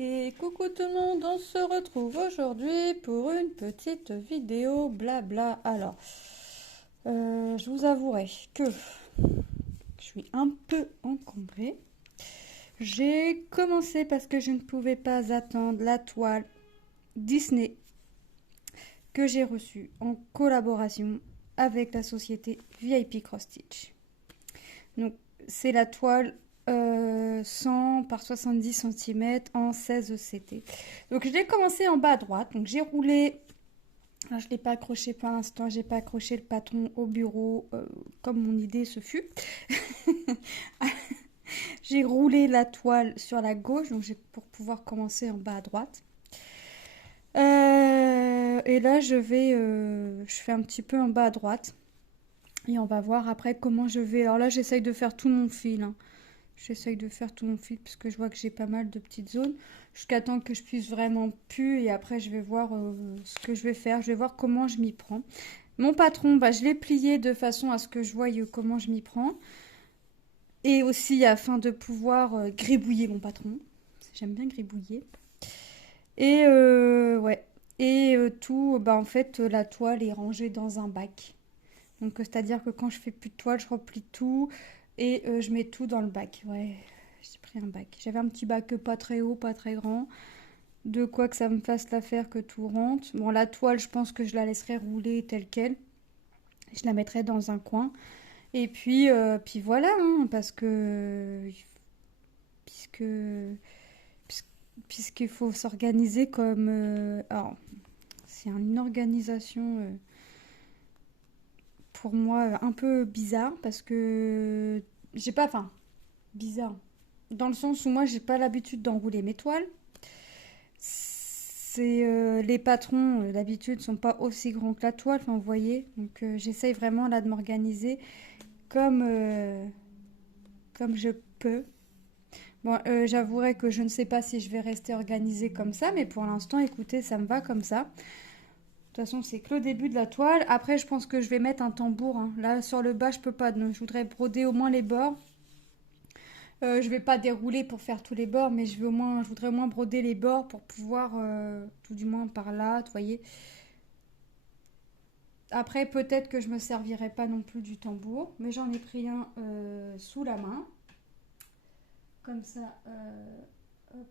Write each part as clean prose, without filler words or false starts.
Et coucou tout le monde, on se retrouve aujourd'hui pour une petite vidéo blabla. Alors, je vous avouerai que je suis un peu encombrée. J'ai commencé parce que je ne pouvais pas attendre la toile Disney que j'ai reçue en collaboration avec la société VIP Cross Stitch. Donc, c'est la toile 100 par 70 cm en 16 CT. Donc je l'ai commencé en bas à droite. Donc j'ai roulé. Alors, je ne l'ai pas accroché pour l'instant. J'ai pas accroché le patron au bureau comme mon idée ce fut. J'ai roulé la toile sur la gauche donc pour pouvoir commencer en bas à droite. Et là je fais un petit peu en bas à droite. Et on va voir après comment je vais. Alors là j'essaye de faire tout mon fil. J'essaye de faire tout mon fil parce que je vois que j'ai pas mal de petites zones. Jusqu'à temps que je puisse vraiment pu et après je vais voir ce que je vais faire. Je vais voir comment je m'y prends. Mon patron, bah, je l'ai plié de façon à ce que je voie comment je m'y prends. Et aussi afin de pouvoir gribouiller mon patron. J'aime bien gribouiller. Et ouais. Et tout, bah en fait la toile est rangée dans un bac. Donc c'est-à-dire que quand je fais plus de toile, je replie tout et je mets tout dans le bac. Ouais, j'ai pris un bac. J'avais un petit bac pas très haut, pas très grand. De quoi que ça me fasse l'affaire que tout rentre. Bon, la toile, je pense que je la laisserai rouler telle quelle. Je la mettrai dans un coin. Et puis voilà, hein, parce que puisque puisqu'il faut s'organiser comme. Alors, c'est une organisation pour moi un peu bizarre parce que j'ai pas. Enfin, bizarre. Dans le sens où moi, j'ai pas l'habitude d'enrouler mes toiles. Les patrons d'habitude sont pas aussi grands que la toile, enfin vous voyez. Donc j'essaye vraiment là de m'organiser comme comme je peux. Bon, j'avouerai que je ne sais pas si je vais rester organisée comme ça, mais pour l'instant, écoutez, ça me va comme ça. De toute façon, c'est que le début de la toile. Après, je pense que je vais mettre un tambour, hein. Là, sur le bas, je peux pas. Donc, je voudrais broder au moins les bords. Je vais pas dérouler pour faire tous les bords, mais je voudrais au moins broder les bords pour pouvoir, tout du moins par là, vous voyez. Après, peut-être que je me servirai pas non plus du tambour, mais j'en ai pris un sous la main, comme ça. Hop.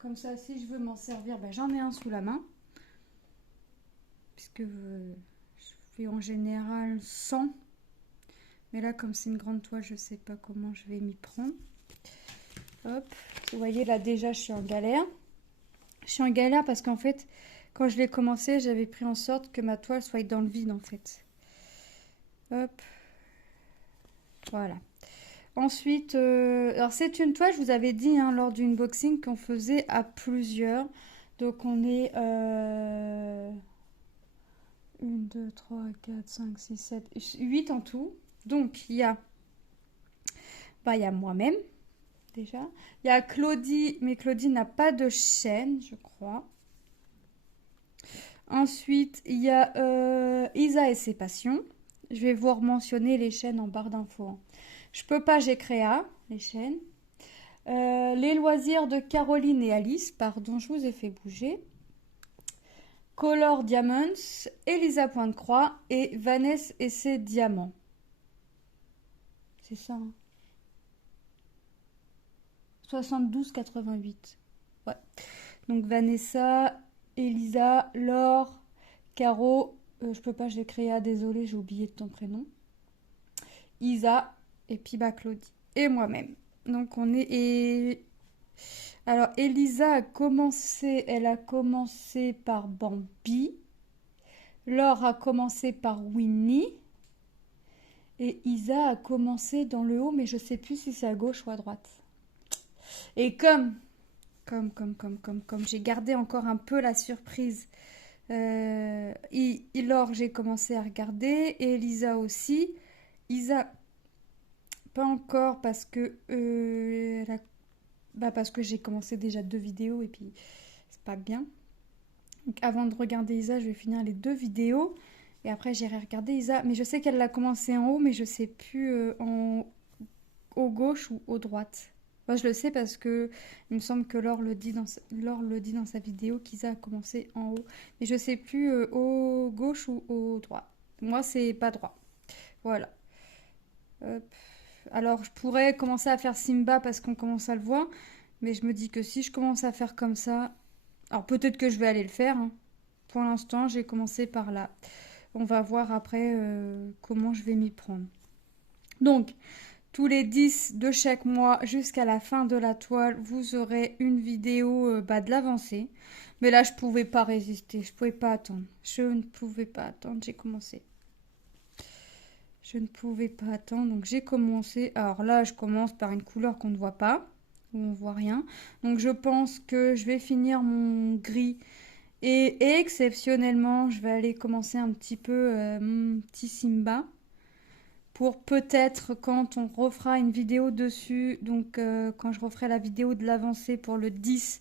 Comme ça, si je veux m'en servir, ben, j'en ai un sous la main, puisque je fais en général 100. Mais là, comme c'est une grande toile, je sais pas comment je vais m'y prendre. Hop, vous voyez là déjà, je suis en galère. Je suis en galère parce qu'en fait, quand je l'ai commencé, j'avais pris en sorte que ma toile soit dans le vide en fait. Hop, voilà. Ensuite, alors c'est une toile, je vous avais dit hein, lors du unboxing qu'on faisait à plusieurs. Donc on est 1, 2, 3, 4, 5, 6, 7, 8 en tout. Donc il y a moi-même déjà. Il y a Claudie, mais Claudie n'a pas de chaîne, je crois. Ensuite, il y a Isa et ses passions. Je vais vous mentionner les chaînes en barre d'infos, hein. Je peux pas, j'ai Créa, les chaînes. Les loisirs de Caroline et Alice, pardon, je vous ai fait bouger. Color Diamonds, Elisa Pointe-Croix et Vanessa et ses diamants. C'est ça, hein. 72,88. Ouais. Donc Vanessa, Elisa, Laure, Caro, je peux pas, je l'ai créé, désolé, j'ai oublié ton prénom. Isa, et puis bah Claudie. Et moi-même. Donc on est. Alors Elisa elle a commencé par Bambi. Laure a commencé par Winnie. Et Isa a commencé dans le haut, mais je sais plus si c'est à gauche ou à droite. Et comme j'ai gardé encore un peu la surprise. Laure, j'ai commencé à regarder. Et Elisa aussi. Isa, pas encore parce que parce que j'ai commencé déjà 2 vidéos et puis c'est pas bien. Donc avant de regarder Isa, je vais finir les 2 vidéos et après j'irai regarder Isa. Mais je sais qu'elle l'a commencé en haut, mais je sais plus au gauche ou au droite. Moi, je le sais parce que il me semble que Laure le dit dans sa vidéo qu'Isa a commencé en haut. Mais je sais plus au gauche ou au droit. Moi, c'est pas droit. Voilà. Hop. Alors, je pourrais commencer à faire Simba parce qu'on commence à le voir. Mais je me dis que si je commence à faire comme ça... Alors, peut-être que je vais aller le faire, hein. Pour l'instant, j'ai commencé par là. On va voir après comment je vais m'y prendre. Donc, tous les 10 de chaque mois jusqu'à la fin de la toile, vous aurez une vidéo de l'avancée. Mais là, je pouvais pas résister, je pouvais pas attendre. Je ne pouvais pas attendre, j'ai commencé. Je ne pouvais pas attendre, donc j'ai commencé. Alors là, je commence par une couleur qu'on ne voit pas, où on voit rien. Donc je pense que je vais finir mon gris. Et exceptionnellement, je vais aller commencer un petit peu mon petit Simba pour peut-être quand on refera une vidéo dessus, donc quand je referai la vidéo de l'avancée pour le 10,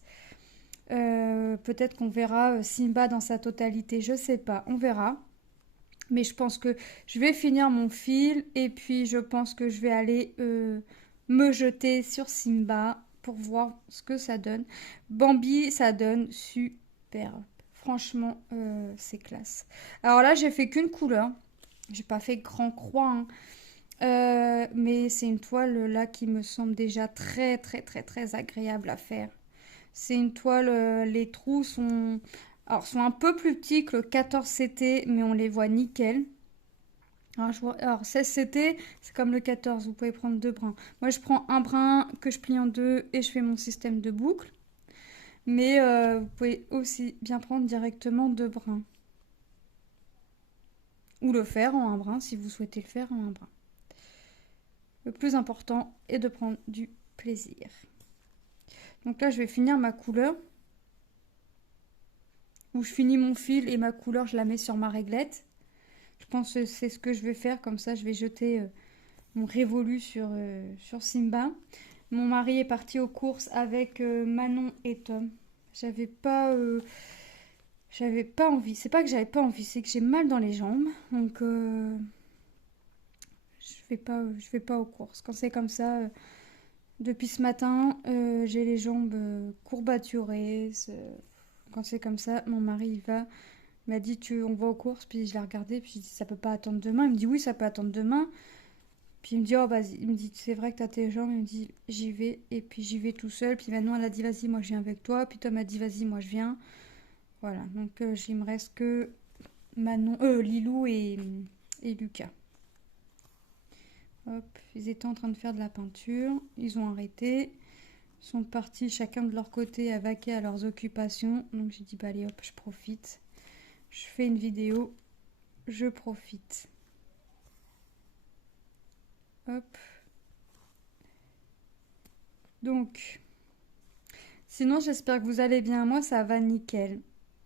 peut-être qu'on verra Simba dans sa totalité, je sais pas, on verra. Mais je pense que je vais finir mon fil et puis je pense que je vais aller me jeter sur Simba pour voir ce que ça donne. Bambi, ça donne super. Franchement, c'est classe. Alors là, j'ai fait qu'une couleur. J'ai pas fait grand croix, hein. Mais c'est une toile là qui me semble déjà très très très très agréable à faire. C'est une toile, les trous sont, alors, sont un peu plus petits que le 14CT, mais on les voit nickel. Alors 16CT, c'est comme le 14, vous pouvez prendre deux brins. Moi je prends un brin que je plie en deux et je fais mon système de boucle. Mais vous pouvez aussi bien prendre directement deux brins. Ou le faire en un brin si vous souhaitez le faire en un brin. Le plus important est de prendre du plaisir. Donc là, je vais finir ma couleur. Où je finis mon fil et ma couleur, je la mets sur ma réglette. Je pense que c'est ce que je vais faire. Comme ça, je vais jeter mon révolu sur Simba. Mon mari est parti aux courses avec Manon et Tom. J'avais pas envie. C'est pas que j'avais pas envie, c'est que j'ai mal dans les jambes. Donc, je vais pas aux courses. Quand c'est comme ça... depuis ce matin, j'ai les jambes courbaturées. Quand c'est comme ça, mon mari il va, il m'a dit on va aux courses, puis je l'ai regardé, puis j'ai dit ça peut pas attendre demain. Il me dit oui, ça peut attendre demain. Puis il me dit oh vas-y, il me dit c'est vrai que t'as tes jambes, il me dit j'y vais, et puis j'y vais tout seul. Puis maintenant elle a dit vas-y moi je viens avec toi, puis Tom a dit vas-y moi je viens. Voilà, donc il me reste que Manon, Lilou et Lucas. Hop, ils étaient en train de faire de la peinture, ils ont arrêté, sont partis chacun de leur côté à vaquer à leurs occupations. Donc j'ai dit bah allez hop, je profite, je fais une vidéo, je profite. Hop. Donc, sinon j'espère que vous allez bien. Moi ça va nickel.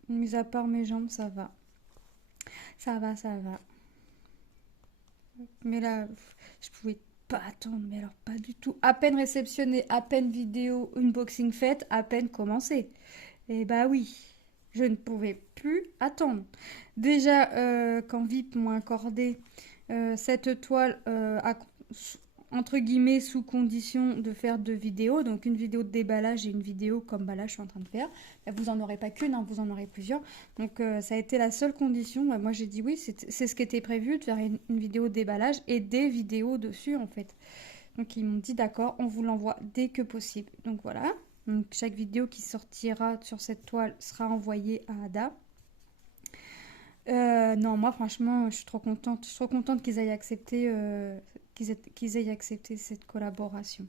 Mis à part mes jambes, ça va. Ça va, ça va. Mais là, je pouvais pas attendre, mais alors pas du tout. À peine réceptionné, à peine vidéo, unboxing faite, à peine commencé. Et bah oui, je ne pouvais plus attendre. Déjà, quand VIP m'ont accordé cette toile entre guillemets sous condition de faire deux vidéos, donc une vidéo de déballage et une vidéo comme bah là je suis en train de faire. Là, vous en aurez pas qu'une, hein, vous en aurez plusieurs. Donc ça a été la seule condition. Bah, moi j'ai dit oui, c'est ce qui était prévu, de faire une vidéo de déballage et des vidéos dessus en fait. Donc ils m'ont dit d'accord, on vous l'envoie dès que possible. Donc voilà. Donc chaque vidéo qui sortira sur cette toile sera envoyée à Ada. Non, moi franchement, je suis trop contente. Je suis trop contente qu'ils aient accepté, qu'ils aient accepté cette collaboration.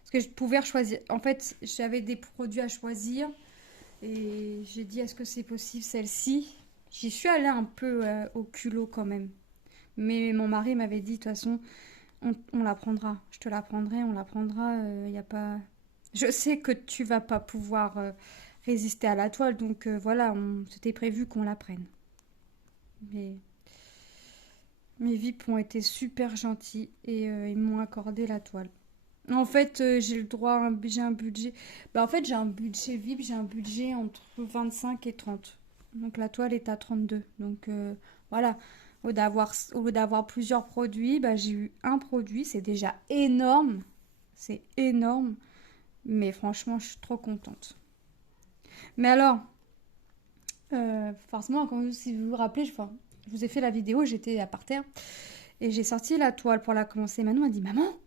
Parce que je pouvais choisir. En fait, j'avais des produits à choisir et j'ai dit est-ce que c'est possible celle-ci. J'y suis allée un peu au culot quand même. Mais mon mari m'avait dit de toute façon, on la prendra. Je te la prendrai, on la prendra. Il y a pas. Je sais que tu vas pas pouvoir résister à la toile, donc voilà, c'était prévu qu'on la prenne. Mais mes VIP ont été super gentils et ils m'ont accordé la toile. En fait, j'ai le droit, j'ai un budget. Bah, en fait, j'ai un budget VIP, j'ai un budget entre 25 et 30. Donc la toile est à 32. Donc voilà, au lieu d'avoir plusieurs produits, bah, j'ai eu un produit, c'est déjà énorme. C'est énorme. Mais franchement, je suis trop contente. Mais alors, forcément, si vous vous rappelez, je vous ai fait la vidéo, j'étais à par terre. Et j'ai sorti la toile pour la commencer. Manon m'a dit, maman,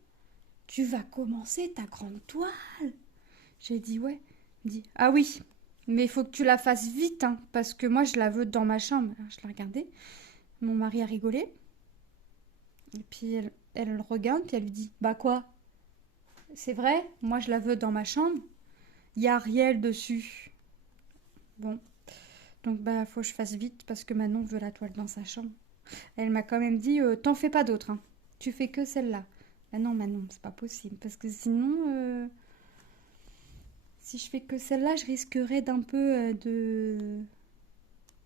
tu vas commencer ta grande toile. J'ai dit, ouais. Elle me dit, ah oui, mais il faut que tu la fasses vite, hein, parce que moi, je la veux dans ma chambre. Alors, je l'ai regardée. Mon mari a rigolé. Et puis, elle le regarde, puis elle lui dit, bah quoi? C'est vrai, moi, je la veux dans ma chambre. Il y a Ariel dessus. Bon, donc bah, faut que je fasse vite, parce que Manon veut la toile dans sa chambre. Elle m'a quand même dit, t'en fais pas d'autres, hein. Tu fais que celle-là. Ah non, Manon, c'est pas possible, parce que sinon... si je fais que celle-là, je risquerais d'un peu de...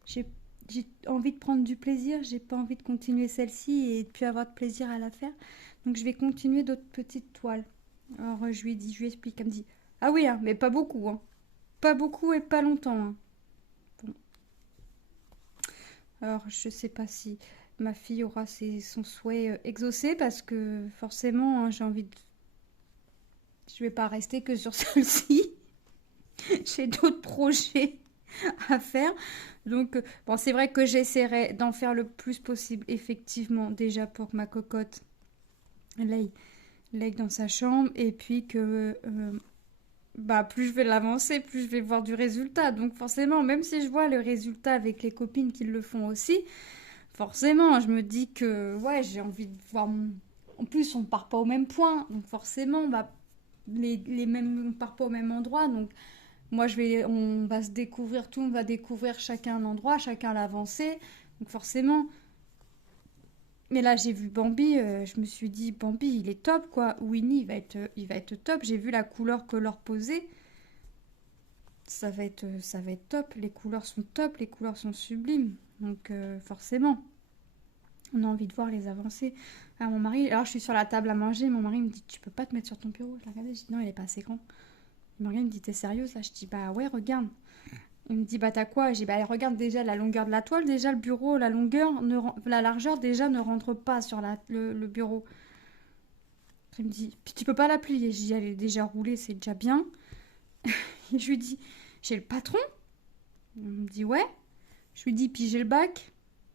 J'ai j'ai envie de prendre du plaisir, j'ai pas envie de continuer celle-ci et de plus avoir de plaisir à la faire. Donc je vais continuer d'autres petites toiles. Alors je lui ai dit, je lui explique, elle me dit, ah oui, hein, mais pas beaucoup, hein. Pas beaucoup et pas longtemps, hein. Bon. Alors je sais pas si ma fille aura son souhait exaucé parce que forcément, hein, j'ai envie de... Je vais pas rester que sur celle-ci. J'ai d'autres projets à faire. Donc, bon, c'est vrai que j'essaierai d'en faire le plus possible, effectivement, déjà pour que ma cocotte l'aille dans sa chambre. Et puis que, bah, plus je vais l'avancer, plus je vais voir du résultat. Donc, forcément, même si je vois le résultat avec les copines qui le font aussi, forcément, je me dis que, ouais, j'ai envie de voir mon... En plus, on ne part pas au même point. Donc, forcément, les mêmes, on ne part pas au même endroit. Donc, moi, on va se découvrir, tout le monde va découvrir chacun un endroit, chacun l'avancée. Donc forcément. Mais là, j'ai vu Bambi, je me suis dit, Bambi, il est top, quoi. Winnie, il va être top. J'ai vu la couleur que leur poser. Ça va être top. Les couleurs sont top, les couleurs sont sublimes. Donc forcément, on a envie de voir les avancées. Ah, mon mari, alors je suis sur la table à manger, mon mari me dit, tu peux pas te mettre sur ton bureau. Je l'ai regardé, je dis, non, il est pas assez grand. Morgane me dit, t'es sérieuse là? Je dis, bah ouais, regarde. Il me dit, bah t'as quoi? J'ai dit, bah regarde déjà la longueur de la toile. Déjà le bureau, la largeur déjà ne rentre pas sur le bureau. Il me dit, puis tu peux pas la plier. Je dis, elle est déjà roulée, c'est déjà bien. Et je lui dis, j'ai le patron? Il me dit, ouais. Je lui dis, puis j'ai le bac.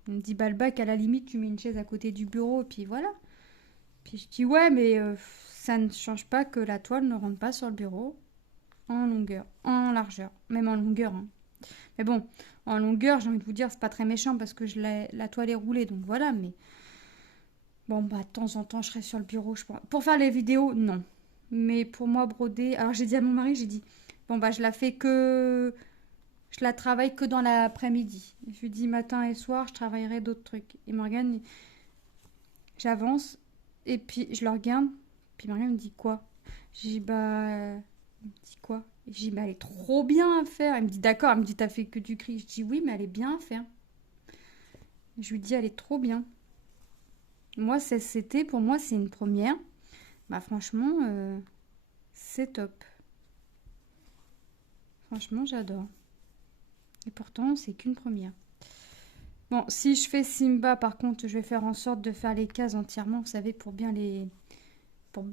Il me dit, bah le bac, à la limite, tu mets une chaise à côté du bureau, et puis voilà. Puis je dis, ouais, mais ça ne change pas que la toile ne rentre pas sur le bureau. En longueur, en largeur, même en longueur, hein. Mais bon, en longueur, j'ai envie de vous dire, c'est pas très méchant parce que la toile est roulée, donc voilà. Mais bon, bah de temps en temps, je serai sur le bureau. Pour faire les vidéos, non. Mais pour moi, broder. Alors j'ai dit à mon mari, j'ai dit, bon bah je la fais que. Je la travaille que dans l'après-midi. Je lui dis matin et soir, je travaillerai d'autres trucs. Et Morgane, j'avance et puis je le regarde. Puis Morgane me dit quoi? J'ai dit bah. Il me dit quoi? Je dis, bah, elle est trop bien à faire. Elle me dit, d'accord. Elle me dit, t'as fait que du gris. Je dis, oui, mais elle est bien à faire. Je lui dis, elle est trop bien. Moi, pour moi, c'est une première. Bah, franchement, c'est top. Franchement, j'adore. Et pourtant, c'est qu'une première. Bon, si je fais Simba, par contre, je vais faire en sorte de faire les cases entièrement, vous savez, pour bien les... Pour...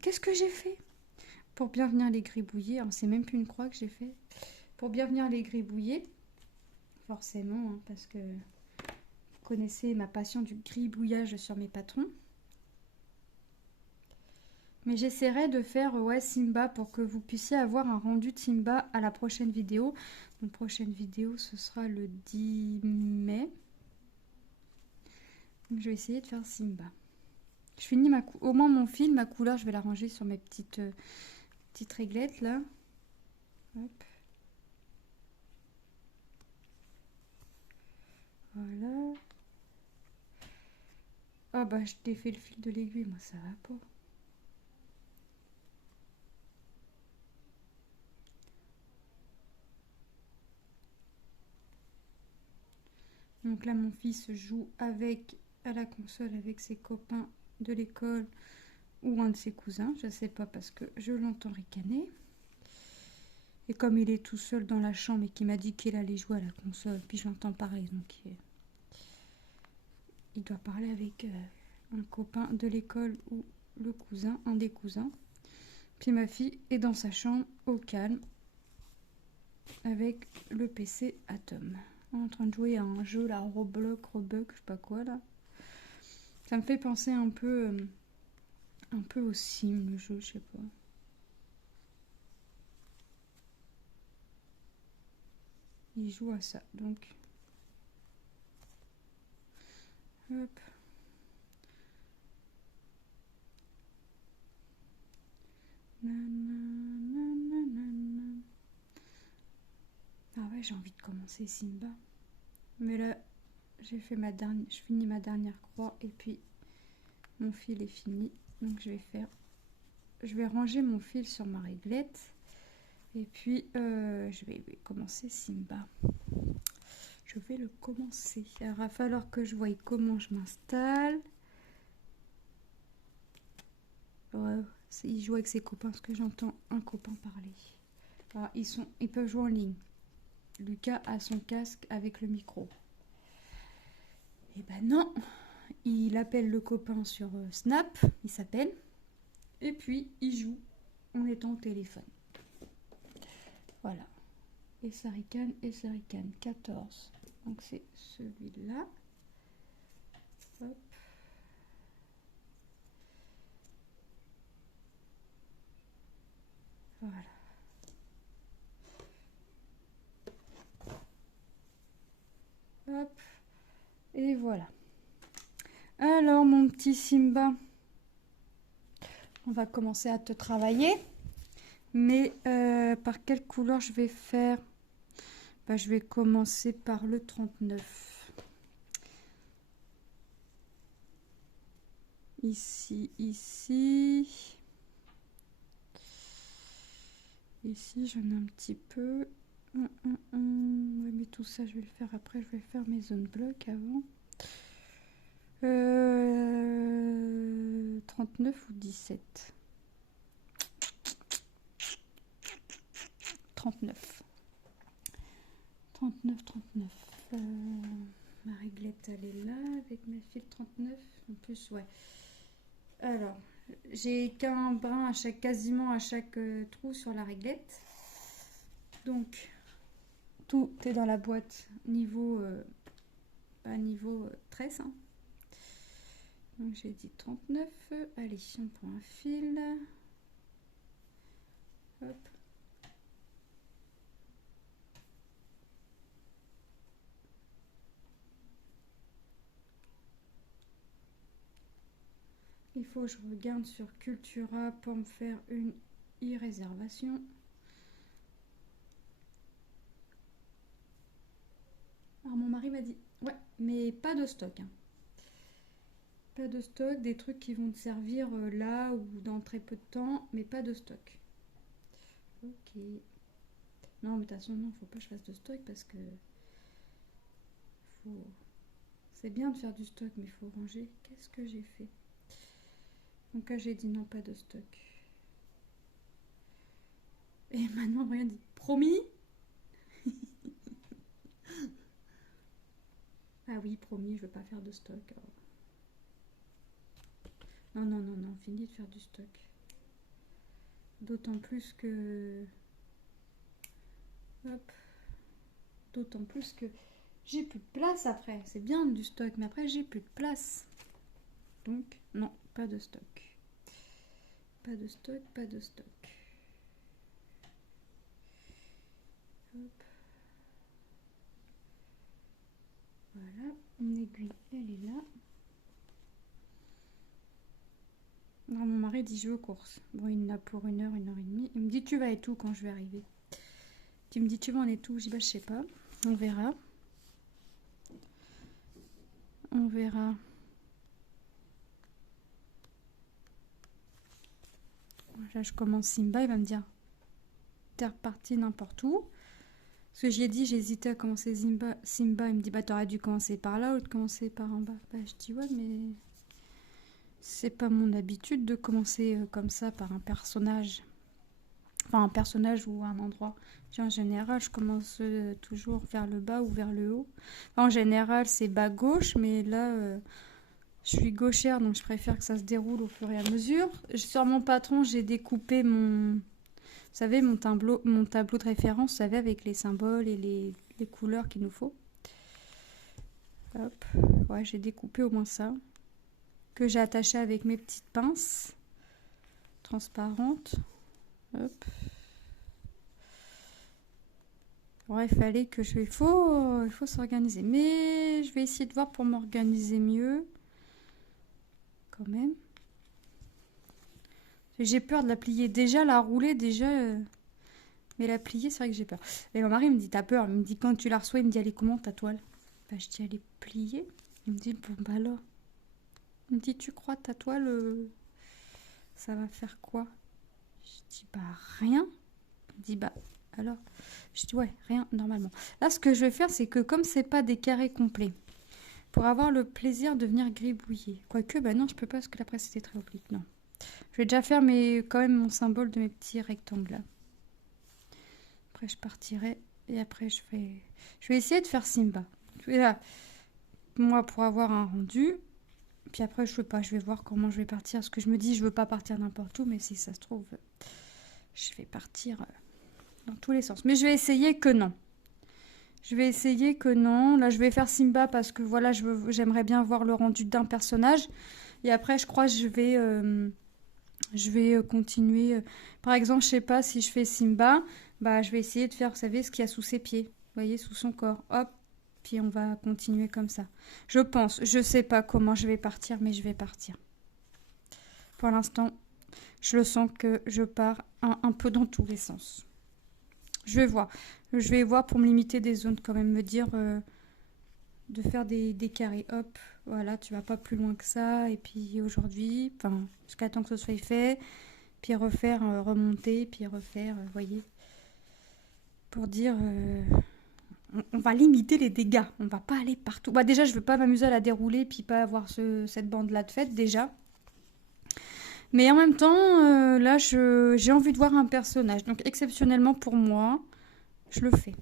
Qu'est-ce que j'ai fait? Pour bien venir les gribouiller. Alors, c'est même plus une croix que j'ai fait. Pour bien venir les gribouiller. Forcément, hein, parce que vous connaissez ma passion du gribouillage sur mes patrons. Mais j'essaierai de faire Simba pour que vous puissiez avoir un rendu de Simba à la prochaine vidéo. Donc prochaine vidéo, ce sera le 10 mai. Donc, je vais essayer de faire Simba. Je finis au moins mon fil, ma couleur, je vais la ranger sur mes petites réglettes là. Hop. Voilà. Ah bah je défais le fil de l'aiguille, moi ça va pas. Donc là mon fils joue à la console avec ses copains de l'école ou un de ses cousins, je sais pas parce que je l'entends ricaner. Et comme il est tout seul dans la chambre et qu'il m'a dit qu'il allait jouer à la console, puis je l'entends parler, donc il doit parler avec un copain de l'école ou le cousin, un des cousins. Puis ma fille est dans sa chambre au calme avec le PC Atom. En train de jouer à un jeu, là, Roblox, je sais pas quoi, là. Ça me fait penser un peu au Sim, le jeu, je sais pas. Il joue à ça, donc. Hop. Ah ouais, j'ai envie de commencer Simba. Mais là, je finis ma dernière croix et puis mon fil est fini. Donc je vais ranger mon fil sur ma réglette et puis je vais commencer Simba. Je vais le commencer. Alors, il va falloir que je voie comment je m'installe. Ouais, il joue avec ses copains parce que j'entends un copain parler. Alors, ils peuvent jouer en ligne. Lucas a son casque avec le micro. Et ben non, il appelle le copain sur Snap, il s'appelle, et puis il joue en étant au téléphone. Voilà. Et Sarikane, 14. Donc c'est celui-là. Hop. Voilà. Hop. Et voilà. Alors mon petit Simba, on va commencer à te travailler. Mais par quelle couleur je vais faire? Bah, je vais commencer par le 39. Ici. Ici, j'en ai un petit peu. Ouais, mais tout ça, je vais le faire après. Je vais faire mes zones blocs avant. 39 ou 17? 39. 39. Ma réglette, elle est là avec ma fil 39. En plus, ouais. Alors, j'ai qu'un brin quasiment à chaque trou sur la réglette. Donc, tout est dans la boîte niveau 13. Hein. Donc, j'ai dit 39. Allez, on prend un fil. Hop. Il faut que je regarde sur Cultura pour me faire une e-réservation. Alors mon mari m'a dit, ouais, mais pas de stock. Hein. Pas de stock, des trucs qui vont te servir là ou dans très peu de temps, mais pas de stock. Ok. Non, mais de toute façon, non, faut pas que je fasse de stock parce que c'est bien de faire du stock, mais il faut ranger. Qu'est-ce que j'ai fait? Donc là, j'ai dit non, pas de stock. Et maintenant, rien dit. Promis? Ah oui, promis, je veux pas faire de stock. Alors. Non, fini de faire du stock. D'autant plus que... Hop. D'autant plus que j'ai plus de place après. C'est bien du stock, mais après, j'ai plus de place. Donc, non, pas de stock. Pas de stock. Hop. Voilà, une aiguille, elle est là. Non, mon mari dit je veux course. Bon, il en a pour 1 heure, 1h30. Il me dit tu vas être où quand je vais arriver? Tu me dis tu vas en être où? Je dis bah je sais pas. On verra. Là je commence Simba, il va me dire t'es reparti n'importe où. Parce que j'ai dit j'hésitais à commencer Simba, il me dit bah t'aurais dû commencer par là ou de commencer par en bas. Bah je dis ouais mais c'est pas mon habitude de commencer comme ça par un personnage. Enfin un personnage ou un endroit. En général je commence toujours vers le bas ou vers le haut. Enfin, en général c'est bas gauche mais là Je suis gauchère, donc je préfère que ça se déroule au fur et à mesure. Sur mon patron, j'ai découpé mon... Vous savez, mon tableau de référence, vous savez, avec les symboles et les couleurs qu'il nous faut. Hop, ouais, j'ai découpé au moins ça. Que j'ai attaché avec mes petites pinces transparentes. Hop. Ouais, il fallait que il faut s'organiser. Mais je vais essayer de voir pour m'organiser mieux. Quand même. J'ai peur de la plier. Déjà, la rouler, déjà... Mais la plier, c'est vrai que j'ai peur. Et mon mari me dit, t'as peur. Il me dit, quand tu la reçois, il me dit, elle est comment ta toile? Bah, je dis, elle est pliée. Il me dit, bon, bah alors. Il me dit, tu crois ta toile, ça va faire quoi? Je dis, bah, rien. Il me dit, bah, alors. Je dis, ouais, rien, normalement. Là, ce que je vais faire, c'est que comme c'est pas des carrés complets, pour avoir le plaisir de venir gribouiller. Quoique, bah non, je peux pas parce que l'après c'était très oblique. Non. Je vais déjà faire quand même mon symbole de mes petits rectangles là. Après, je partirai et après, je vais essayer de faire Simba. Là, moi, pour avoir un rendu. Puis après, je sais pas, je vais voir comment je vais partir. Parce que je me dis, je veux pas partir n'importe où, mais si ça se trouve, je vais partir dans tous les sens. Mais je vais essayer que non. Je vais essayer que non. Là, je vais faire Simba parce que voilà, j'aimerais bien voir le rendu d'un personnage. Et après, je crois que je vais continuer. Par exemple, je sais pas si je fais Simba, bah, je vais essayer de faire, vous savez, ce qu'il y a sous ses pieds. Vous voyez, sous son corps. Hop. Puis on va continuer comme ça. Je pense. Je sais pas comment je vais partir, mais je vais partir. Pour l'instant, je le sens que je pars un peu dans tous les sens. Je vais voir. Je vais voir pour me limiter des zones, quand même, me dire de faire des carrés. Hop, voilà, tu vas pas plus loin que ça. Et puis aujourd'hui, enfin, jusqu'à temps que ce soit fait, puis refaire, remonter, puis refaire, vous voyez. Pour dire, on va limiter les dégâts. On va pas aller partout. Bah, déjà, je veux pas m'amuser à la dérouler, puis pas avoir cette bande-là de fête, déjà. Mais en même temps, là, j'ai envie de voir un personnage. Donc, exceptionnellement pour moi, je le fais.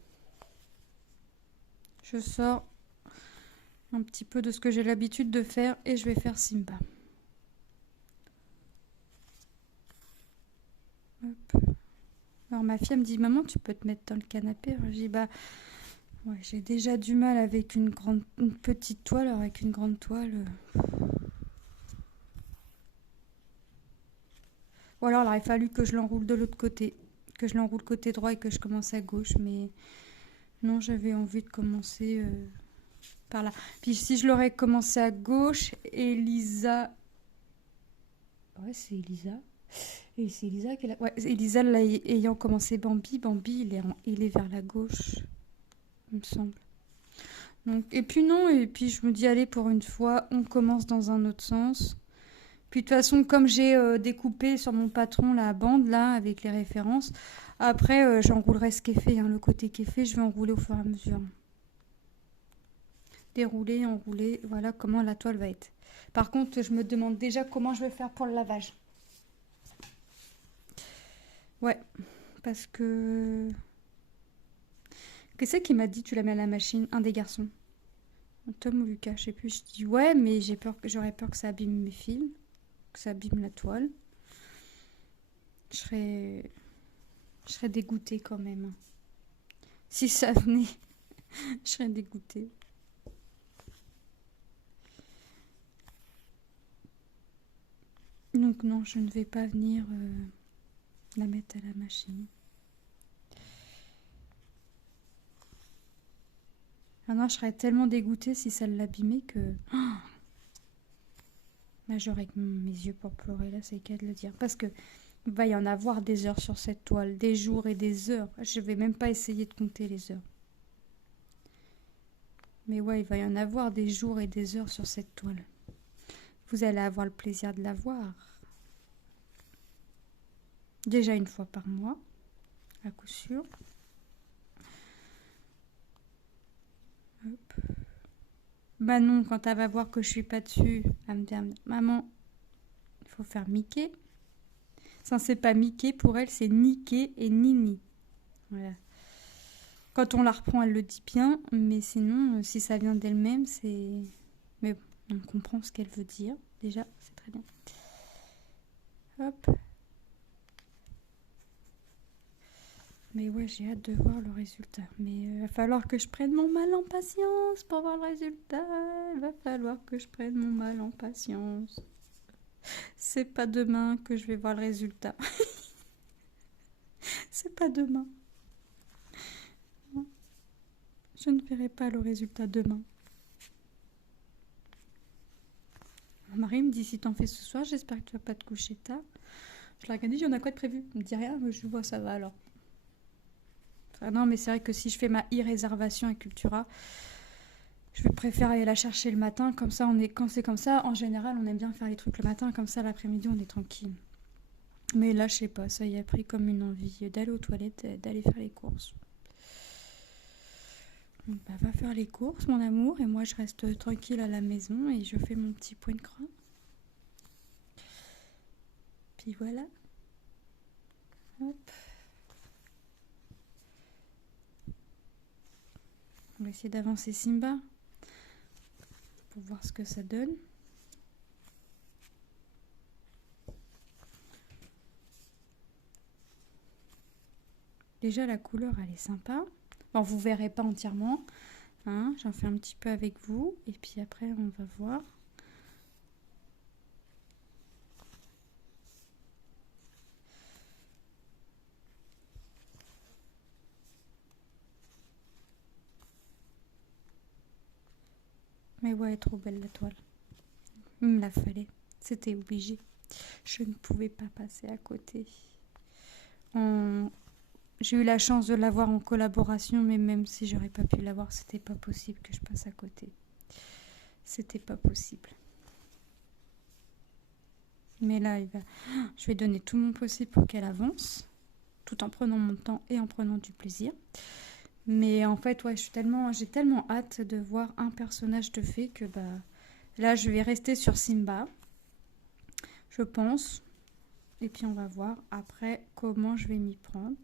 Je sors un petit peu de ce que j'ai l'habitude de faire et je vais faire Simba. Hop. Alors ma fille me dit, maman, tu peux te mettre dans le canapé? Alors, je dis, bah, ouais, j'ai déjà du mal avec une petite toile, alors avec une grande toile. Ou alors, il a fallu que je l'enroule de l'autre côté, que je l'enroule côté droit et que je commence à gauche, mais non, j'avais envie de commencer par là. Puis si je l'aurais commencé à gauche, Elisa... Ouais, c'est Elisa. Et c'est Elisa qui est là. Ouais, Elisa, là, ayant commencé Bambi, il est vers la gauche, il me semble. Donc, et puis non, et puis je me dis, allez, pour une fois, on commence dans un autre sens. Puis de toute façon, comme j'ai découpé sur mon patron la bande, là, avec les références, après, j'enroulerai ce qui est fait, hein, le côté qui est fait, je vais enrouler au fur et à mesure. Dérouler, enrouler, voilà comment la toile va être. Par contre, je me demande déjà comment je vais faire pour le lavage. Ouais, parce que... Qu'est-ce qui m'a dit tu la mets à la machine? Un des garçons. Tom ou Lucas, je sais plus. Je dis ouais, mais j'aurais peur que ça abîme mes films, que ça abîme la toile. Je serais dégoûtée quand même. Si ça venait, je serais dégoûtée. Donc non, je ne vais pas venir la mettre à la machine. Ah non, je serais tellement dégoûtée si ça l'abîmait que... Oh, là, j'aurais que mes yeux pour pleurer, là, c'est le cas de le dire. Parce que il va y en avoir des heures sur cette toile, des jours et des heures. Je vais même pas essayer de compter les heures. Mais ouais, il va y en avoir des jours et des heures sur cette toile. Vous allez avoir le plaisir de la voir. Déjà une fois par mois, à coup sûr. Hop. Bah non, quand elle va voir que je suis pas dessus, elle me dit, maman, il faut faire Mickey. Ça, c'est pas Mickey, pour elle, c'est Niké et Nini. Voilà. Quand on la reprend, elle le dit bien, mais sinon, si ça vient d'elle-même, c'est... Mais bon, On comprend ce qu'elle veut dire. Déjà, c'est très bien. Hop. Mais ouais, j'ai hâte de voir le résultat. Mais il va falloir que je prenne mon mal en patience pour voir le résultat. Il va falloir que je prenne mon mal en patience. C'est pas demain que je vais voir le résultat. C'est pas demain. Je ne verrai pas le résultat demain. Mon mari me dit, si t'en fais ce soir, j'espère que tu vas pas te coucher tard. Je l'ai regardé, il y en a quoi de prévu? Il me dit rien, mais je vois, ça va alors. Enfin, non, mais c'est vrai que si je fais ma e-réservation à Cultura, je préfère aller la chercher le matin. Comme ça, quand c'est comme ça, en général, on aime bien faire les trucs le matin. Comme ça, l'après-midi, on est tranquille. Mais là, je sais pas, ça y a pris comme une envie d'aller aux toilettes, d'aller faire les courses. Donc, bah, va faire les courses, mon amour, et moi, je reste tranquille à la maison et je fais mon petit point de croix. Puis voilà. Hop. On va essayer d'avancer Simba pour voir ce que ça donne. Déjà, la couleur, elle est sympa. Bon, vous verrez pas entièrement. Hein, j'en fais un petit peu avec vous. Et puis après, on va voir. Mais ouais, elle est trop belle la toile. Il me la fallait. C'était obligé. Je ne pouvais pas passer à côté. J'ai eu la chance de l'avoir en collaboration, mais même si j'aurais pas pu l'avoir, c'était pas possible que je passe à côté. C'était pas possible. Mais là, je vais donner tout mon possible pour qu'elle avance, tout en prenant mon temps et en prenant du plaisir. Mais en fait, ouais, j'ai tellement hâte de voir un personnage de fée que là, je vais rester sur Simba, je pense. Et puis on va voir après comment je vais m'y prendre.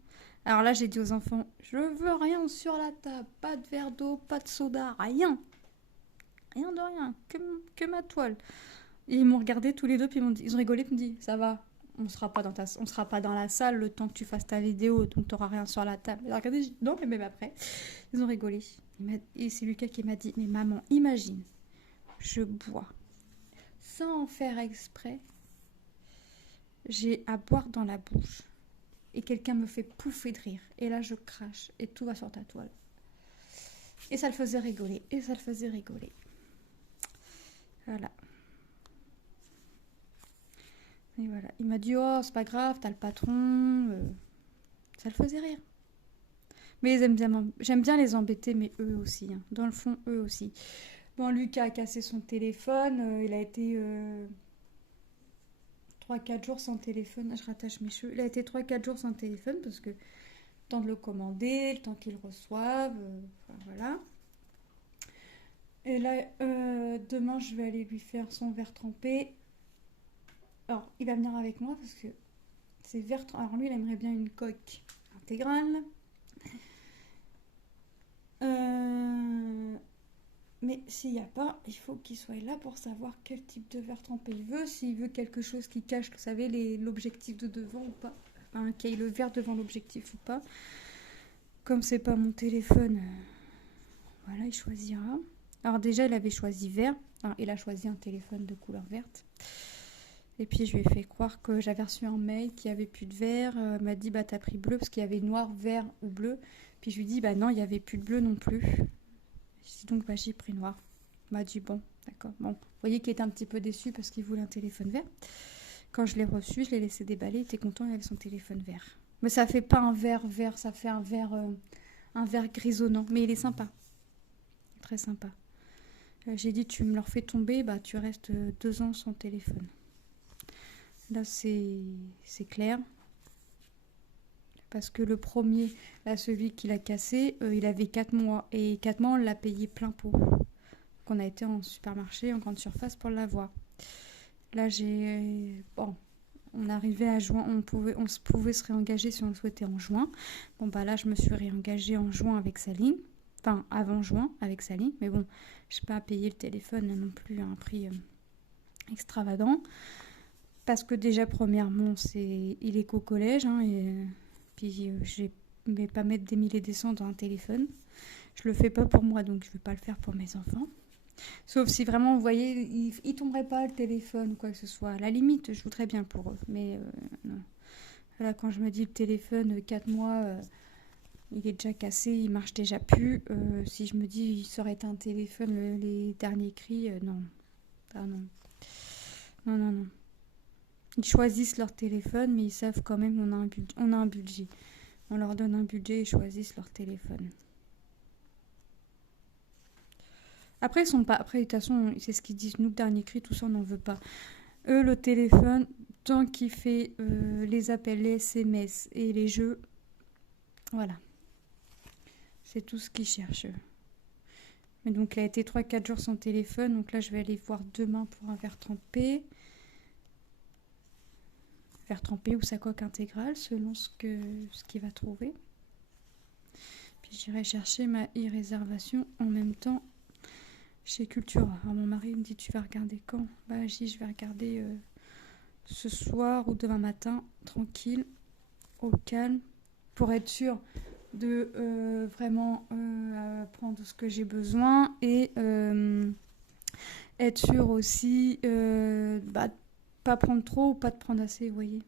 Alors là, j'ai dit aux enfants, je veux rien sur la table, pas de verre d'eau, pas de soda, rien. Rien de rien, que ma toile. Et ils m'ont regardé tous les deux, puis ils ont rigolé, puis ils m'ont dit, ça va, on sera pas dans la salle le temps que tu fasses ta vidéo, donc tu n'auras rien sur la table. Ils ont regardé, non, mais même après, ils ont rigolé. Et c'est Lucas qui m'a dit, mais maman, imagine, je bois, sans en faire exprès, j'ai à boire dans la bouche. Et quelqu'un me fait pouffer de rire. Et là, je crache. Et tout va sur ta toile. Et ça le faisait rigoler. Et ça le faisait rigoler. Voilà. Et voilà. Il m'a dit, oh, c'est pas grave, t'as le patron. Ça le faisait rire. Mais j'aime bien les embêter, mais eux aussi. Hein. Dans le fond, eux aussi. Bon, Lucas a cassé son téléphone. Il a été... 3-4 jours sans téléphone. Je rattache mes cheveux. Il a été 3-4 jours sans téléphone parce que le temps de le commander, le temps qu'il reçoive, enfin, voilà. Et là, demain, je vais aller lui faire son verre trempé. Alors, il va venir avec moi parce que c'est verre trempé. Alors lui, il aimerait bien une coque intégrale. Mais s'il n'y a pas, il faut qu'il soit là pour savoir quel type de verre trempé il veut. S'il veut quelque chose qui cache, vous savez, l'objectif de devant ou pas. Enfin, qu'il y ait le verre devant l'objectif ou pas. Comme c'est pas mon téléphone, voilà, il choisira. Alors déjà, il avait choisi vert. Alors, il a choisi un téléphone de couleur verte. Et puis, je lui ai fait croire que j'avais reçu un mail qu'il n'y avait plus de vert. Il m'a dit, bah, t'as pris bleu parce qu'il y avait noir, vert ou bleu. Puis, je lui ai dit, bah non, il n'y avait plus de bleu non plus. Je dis donc, bah, j'ai pris noir. Il m'a dit, bon, d'accord. Bon, vous voyez qu'il était un petit peu déçu parce qu'il voulait un téléphone vert. Quand je l'ai reçu, je l'ai laissé déballer. Il était content, il avait son téléphone vert. Mais ça fait pas un vert vert, ça fait un vert grisonnant. Mais il est sympa. Très sympa. J'ai dit, tu me le refais tomber, bah, tu restes 2 ans sans téléphone. Là, c'est clair. Parce que le premier, là, celui qui l'a cassé, il avait 4 mois. Et 4 mois, on l'a payé plein pot. Donc, on a été en supermarché, en grande surface pour l'avoir. Là, bon, on arrivait à juin, on pouvait se réengager si on le souhaitait en juin. Bon, bah là, je me suis réengagée en juin avec Saline. Enfin, avant juin, avec sa ligne. Mais bon, je n'ai pas payé le téléphone non plus à un prix extravagant. Parce que déjà, premièrement, il est qu'au collège. Hein, et puis, je ne vais pas mettre des milliers et des cents dans un téléphone. Je le fais pas pour moi, donc je ne vais pas le faire pour mes enfants. Sauf si vraiment, vous voyez, il tomberait pas le téléphone ou quoi que ce soit. À la limite, je voudrais bien pour eux. Mais non. Là, quand je me dis le téléphone, 4 mois, il est déjà cassé, il marche déjà plus. Si je me dis, il serait un téléphone, les derniers cris, non. Ah non. Non, non, non. Ils choisissent leur téléphone, mais ils savent quand même qu'on a un budget. On leur donne un budget et ils choisissent leur téléphone. Après, ils sont pas. Après, de toute façon, c'est ce qu'ils disent. Nous, le dernier cri, tout ça, on n'en veut pas. Eux, le téléphone, tant qu'il fait les appels, les SMS et les jeux, voilà. C'est tout ce qu'ils cherchent. Mais donc, il a été 3-4 jours sans téléphone. Donc là, je vais aller voir demain pour un verre trempé. Verre trempé ou sa coque intégrale, selon ce qu'il va trouver. Puis j'irai chercher ma e-réservation en même temps chez Cultura. Alors mon mari me dit, tu vas regarder quand? Bah je dis, je vais regarder ce soir ou demain matin, tranquille, au calme, pour être sûr de vraiment prendre ce que j'ai besoin et être sûr aussi pas prendre trop ou pas de prendre assez, vous voyez.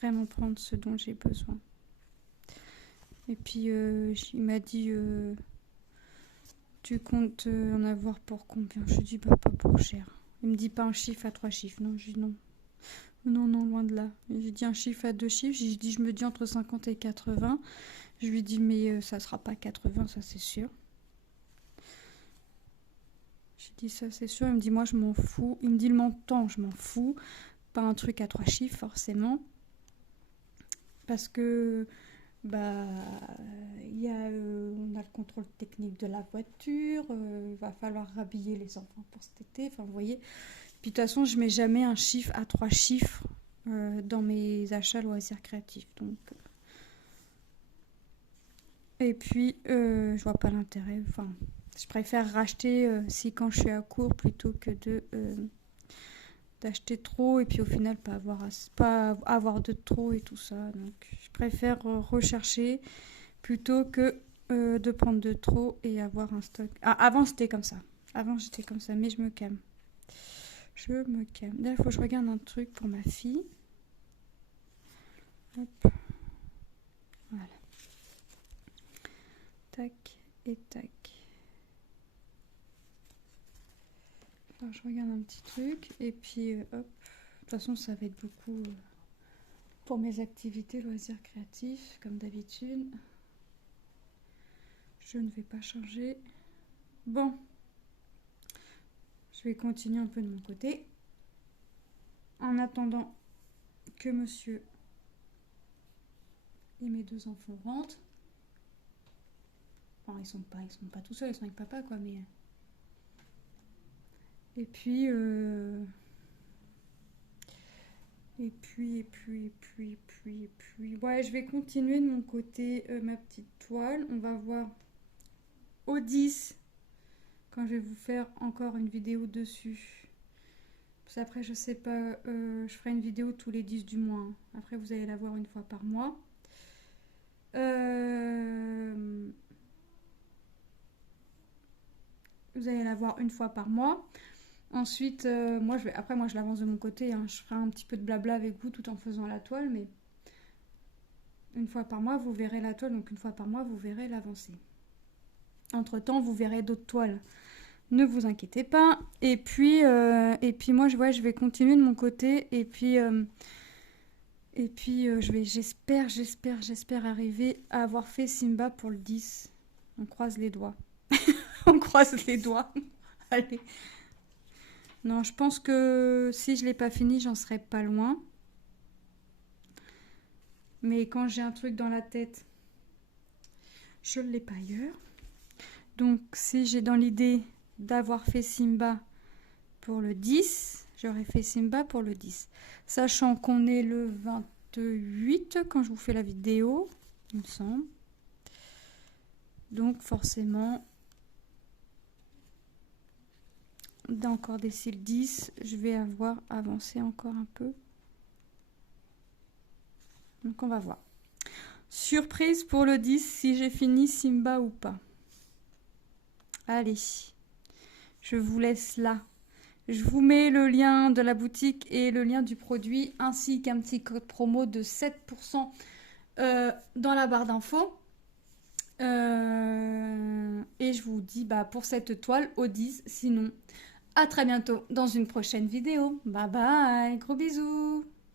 Vraiment prendre ce dont j'ai besoin. Et puis il m'a dit tu comptes en avoir pour combien? Je lui dis bah pas pour cher. Il me dit pas un chiffre à 3 chiffres. Non, je dis non. Non, non, loin de là. J'ai dit un chiffre à 2 chiffres. Je me dis entre 50 et 80. Je lui dis mais ça sera pas 80, ça c'est sûr. J'ai dit ça c'est sûr. Il me dit moi je m'en fous. Il me dit le montant, je m'en fous. Pas un truc à 3 chiffres forcément. Parce que on a le contrôle technique de la voiture, il va falloir rhabiller les enfants pour cet été, enfin vous voyez. Puis de toute façon, je mets jamais un chiffre à 3 chiffres dans mes achats loisirs créatifs. Donc, et puis, je vois pas l'intérêt. Enfin, je préfère racheter si quand je suis à court plutôt que d'acheter trop et puis au final pas avoir de trop et tout ça. Donc, je préfère rechercher plutôt que de prendre de trop et avoir un stock. Ah, avant, c'était comme ça. Avant, j'étais comme ça, mais je me calme. Je me calme. Là, il faut que je regarde un truc pour ma fille. Hop. Voilà. Tac et tac. Alors, je regarde un petit truc et puis hop. De toute façon, ça va être beaucoup pour mes activités loisirs créatifs, comme d'habitude. Je ne vais pas changer. Bon. Je vais continuer un peu de mon côté. En attendant que monsieur et mes 2 enfants rentrent. Enfin, ils sont pas tout seuls, ils sont avec papa, quoi, mais... Et puis... Ouais, je vais continuer de mon côté ma petite toile. On va voir au 10 quand je vais vous faire encore une vidéo dessus. Parce après, je sais pas, je ferai une vidéo tous les 10 du mois. Hein. Après, vous allez la voir une fois par mois. Vous allez la voir une fois par mois. Ensuite, moi je l'avance de mon côté. Hein. Je ferai un petit peu de blabla avec vous tout en faisant la toile, mais une fois par mois, vous verrez la toile. Donc une fois par mois, vous verrez l'avancée. Entre-temps, vous verrez d'autres toiles. Ne vous inquiétez pas. Et puis moi, je vais continuer de mon côté. Et puis j'espère arriver à avoir fait Simba pour le 10. On croise les doigts. On croise les doigts. Allez. Non, je pense que si je l'ai pas fini, j'en serai pas loin. Mais quand j'ai un truc dans la tête, je ne l'ai pas ailleurs. Donc si j'ai dans l'idée d'avoir fait Simba pour le 10, j'aurais fait Simba pour le 10. Sachant qu'on est le 28 quand je vous fais la vidéo, il me semble. Donc forcément, encore des cils 10, je vais avoir avancé encore un peu. Donc on va voir. Surprise pour le 10, si j'ai fini Simba ou pas. Allez, je vous laisse là. Je vous mets le lien de la boutique et le lien du produit, ainsi qu'un petit code promo de 7% dans la barre d'infos. Et je vous dis pour cette toile au 10, sinon à très bientôt dans une prochaine vidéo. Bye bye, gros bisous.